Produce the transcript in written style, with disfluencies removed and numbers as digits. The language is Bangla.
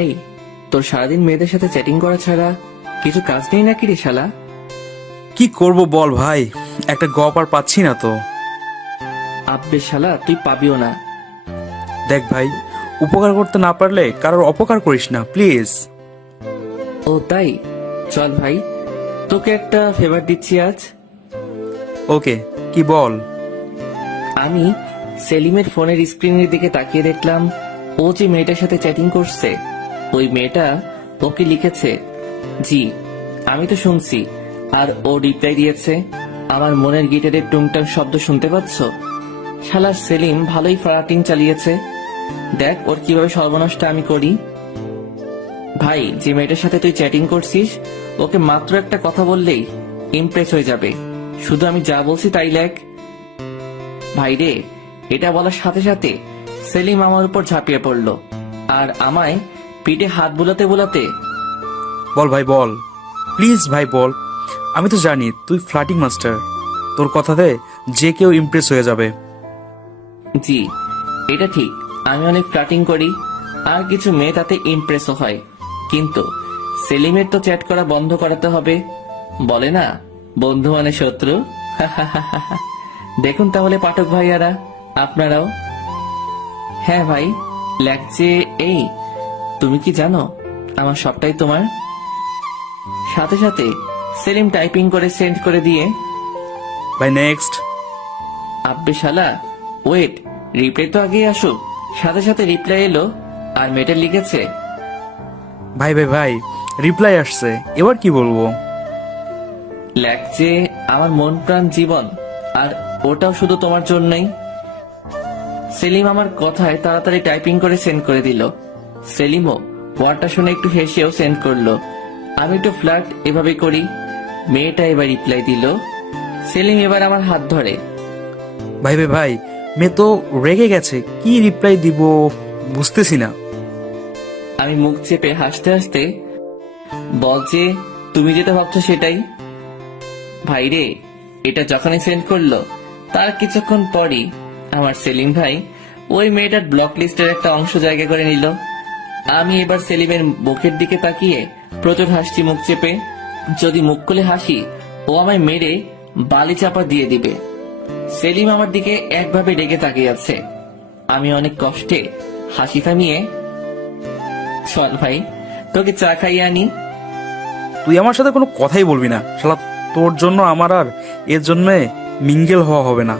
এই, তোর সারাদিন মেয়েদের সাথে চ্যাটিং করা ছাড়া কিছু কাজ নেই নাকি রে শালা? কি করব বল ভাই, একটা গপ আর পাচ্ছি না তো। আব্বে শালা, তুই পাবিও না। দেখ ভাই, উপকার করতে না পারলে কারোর অপকার করিস না প্লিজ। ও তাই, চল ভাই, তোকে একটা ফেভার দিচ্ছি আজ। ওকে, কি বল। আমি সেলিমের ফোনের স্ক্রিনের দিকে তাকিয়ে দেখলাম ও যে মেয়েটার সাথে চ্যাটিং করছে, ওই মেয়েটা ওকে লিখেছে জি। আমি তো শুনছি, আর ও রিপ্লাই দিয়েছে আমার মনের গিটারের টুংটাং শব্দ শুনতে পাচ্ছ? শালা সেলিম ভালোই ফ্লার্টিং চালিয়েছে। দেখ ওর কিভাবে সর্বনাশটা আমি করি। ভাই, যে মেয়েটার সাথে তুই চ্যাটিং করছিস, ওকে মাত্র একটা কথা বললেই ইমপ্রেস হয়ে যাবে। শুধু আমি যা বলছি তাই লেখ। ভাই রে, এটা বলার সাথে সাথে সেলিম আমার উপর ঝাঁপিয়ে পড়লো আর আমায় পিঠে হাত বুলাতে বুলাতে বল ভাই বল, প্লিজ ভাই বল। আমি তো জানি তুই ফ্লার্টিং মাস্টার, তোর কথাতে যে কেউ ইমপ্রেস হয়ে যাবে। জি, এটা ঠিক, আমি অনেক ফ্লার্টিং করি আর কিছু মেয়ে তাতে ইমপ্রেসও হয়। কিন্তু সেলিমের তো চ্যাট করা বন্ধ করাতে হবে। বলে না, বন্ধু মানে শত্রু। দেখুন তাহলে পাঠক ভাইয়ারা, আপনারাও। হ্যাঁ ভাই, লেখছে এই, তুমি কি জানো আমার সবটাই তোমার। সাথে সাথে সেলিম টাইপিং করে সেন্ড করে দিয়ে ভাই নেক্সট। আব্বে শালা, ওয়েট, রিপ্লাই তো আগেই আসুক। সাথে সাথে রিপ্লাই এলো আর মেয়েটা লিখেছে ভাই ভাই ভাই, রিপ্লাই আসছে, এবার কি বলবো। লেখছে আমার মন প্রাণ জীবন, আর ওটাও শুধু তোমার জন্যই। সেলিম আমার কথায় তাড়াতাড়ি টাইপিং করে সেন্ড করে দিল। সেলিমও ওয়ার্ডটা শুনে একটু হেসেও সেন্ড করলো। আমি একটু ফ্লার্ট এভাবে করি। মেয়েটা এবার রিপ্লাই দিল। সেলিম এবার আমার হাত ধরে ভাই ভাই ভাই, মেয়ে তো রেগে গেছে, কি রিপ্লাই দিব বুঝতেছি না। আমি মুখ চেপে হাসতে হাসতে বলছে তুমি যেটা ভাবছো সেটাই। ভাইরে, এটা যখনই সেন্ড করলো তার কিছুক্ষণ পরই আমার সেলিম ভাই ওই মেয়েটার ব্লক লিস্টের একটা অংশ জায়গা করে নিল। আমি এবার সেলিমের মুখের দিকে তাকিয়ে প্রচুর হাসছি মুখ চেপে। যদি মুখ খুলে হাসি, ও আমায় মেরে বালি চাপা দিয়ে দিবে। সেলিম আমার দিকে একভাবে রেগে তাকিয়ে আছে। আমি অনেক কষ্টে হাসি থামিয়ে চল ভাই, তোকে চা খাইয়ে আনি। তুই আমার সাথে কোনো কথাই বলবি না শালা, তোর জন্য আমার আর এর জন্য মিঙ্গেল হওয়া হবে না।